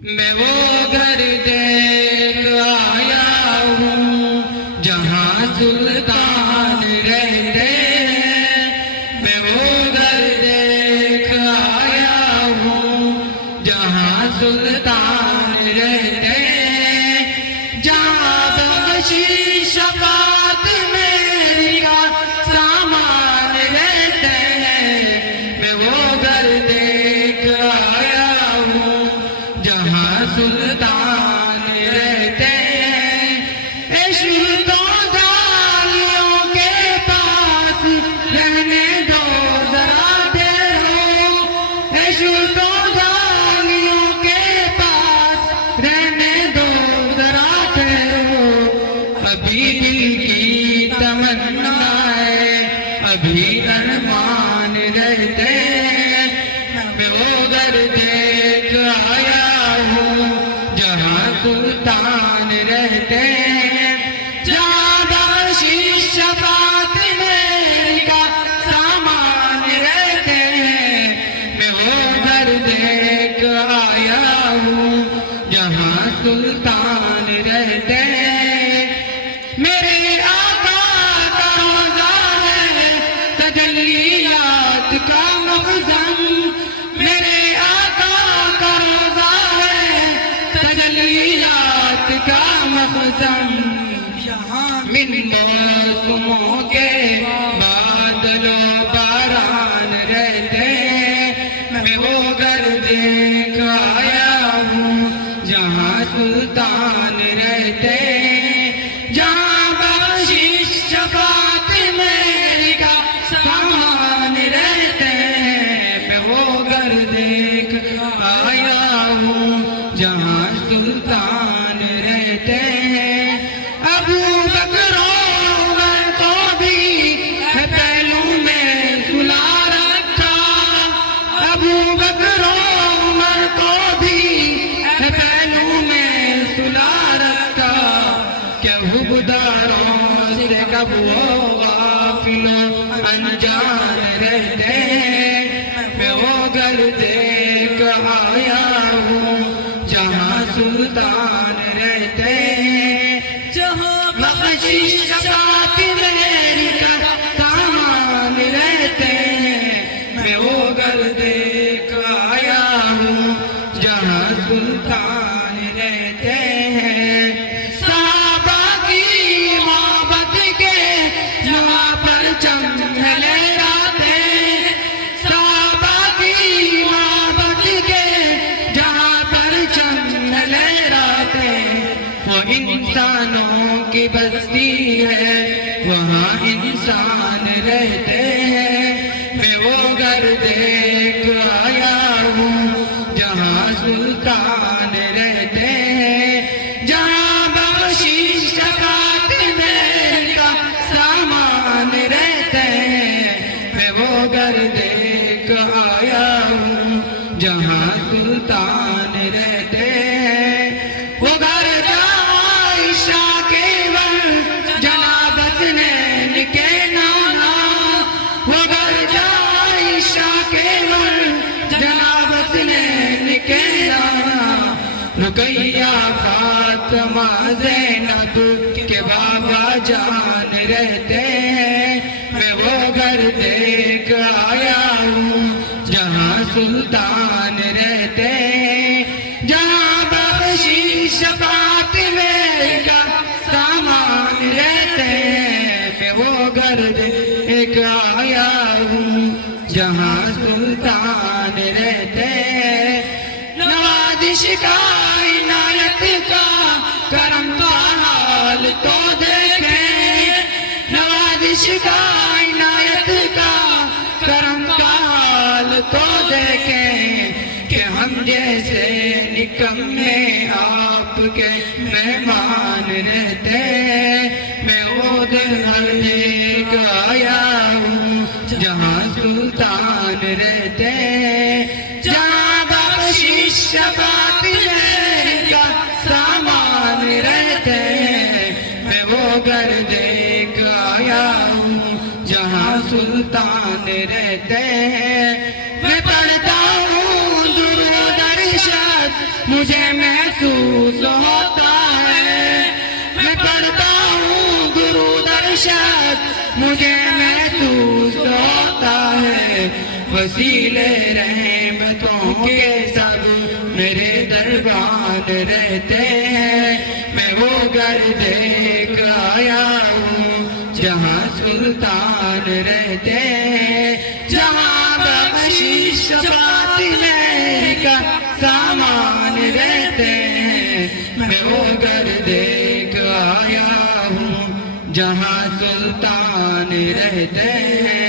میں وہ گھر دیکھ آیا ہوں جہاں سلطان رہتے ہیں، میں وہ گھر دیکھ آیا ہوں جہاں سلطان رہتے ہیں، جہاں بخشی شفاعت میری کا سامان رہتے ہیں، میں وہ گھر دیکھ آیا ہوں جہاں سلطان رہتے ہیں۔ عشق و دالیوں کے پاس رہنے دو ذرا دیر ہو، عشق و دالیوں کے پاس رہنے دو ذرا دیر ہو، ابھی دل کی تمنا ہے، ابھی ارمان رہتے ہیں، میں وہ گھر دیکھ آیا ہوں جہاں سلطان رہتے ہیں، جہاں بخشش شفاعت میری کا سامان رہتے ہیں، میں وہ گھر دیکھ آیا ہوں جہاں سلطان رہتے ہیں۔ میرے آقا کا روضہ ہے تجلیات کا مخزن، میرے آقا کا روضہ ہے تجلیات کا مخزن، یہاں من موسموں کے بادل و باران رہتے ہیں، میں وہ گھر دیکھ آیا ہوں جہاں سلطان رہتے ہیں، جہاں بخشش شفاعت میری کا سامان رہتے ہیں، میں وہ گھر دیکھ آیا ہوں جہاں سلطان رہتے ہیں۔ ابو بکر و عمر کو بھی ہے پہلو میں سلا رکھا، ابو بکر و عمر کو بھی ہے پہلو میں سلا رکھا، کیا حبداروں سے کب وہ غافل و انجان رہتے ہیں، میں وہ گھر دیکھ آیا ہوں جہاں سلطان رہتے ہیں، جہاں بخشش شفاعت میری کا سامان رہتے ہیں، میں وہ گھر دیکھ آیا ہوں جہاں سلطان رہتے ہیں۔ صحابہ کی محبت کے جہاں پرچم لہراتے، صحابہ کی محبت کے جہاں پرچم لہراتے، وہ انسانوں کی بستی ہے وہاں انسان رہتے ہیں، میں وہ گھر دیکھ آیا ہوں جہاں سلطان رہتے ہیں، جہاں بخشش شفاعت میری کا سامان رہتے ہیں، میں وہ گھر دیکھ آیا ہوں جہاں سلطان رہتے ہیں۔ وہ گھر جہاں عائشہ کے ور جنابت نے کے نانا، وہ گھر جہاں عائشہ کے ور جنابت نے کے نانا، رقیہ فاطمہ زینب کے بابا جان رہتے ہیں، میں وہ گھر دیکھ آیا ہوں جہاں سلطان رہتے ہیں، جہاں بخشش شفاعت میری کا سامان رہتے ہیں، میں وہ گھر دیکھ آیا ہوں جہاں سلطان رہتے ہیں۔ نوازش کا عنایت کا کرم کا حال تو دیکھیں، نوازش کا عنایت کا کرم کا حال تو دیکھیں، کہ ہم جیسے نکمے آپ کے مہمان رہتے ہیں، میں وہ گھر دیکھ آیا ہوں جہاں سلطان رہتے ہیں، جہاں بخشش شفاعت میری کا سامان رہتے ہیں، میں وہ گھر دیکھ آیا ہوں جہاں سلطان رہتے ہیں۔ میں پڑھتا ہوں درود ارشاد مجھے محسوس ہوتا ہے، میں پڑھتا ہوں درود ارشد، مجھے محسوس ہوتا ہے، وسیلے رحمتوں کے سب میرے دربان رہتے ہیں، میں وہ گھر دیکھ آیا ہوں جہاں سلطان رہتے ہیں، جہاں بخشش شفاعت مہر کا سامان رہتے ہیں، میں وہ گھر دیکھ آیا ہوں جہاں سلطان رہتے ہیں۔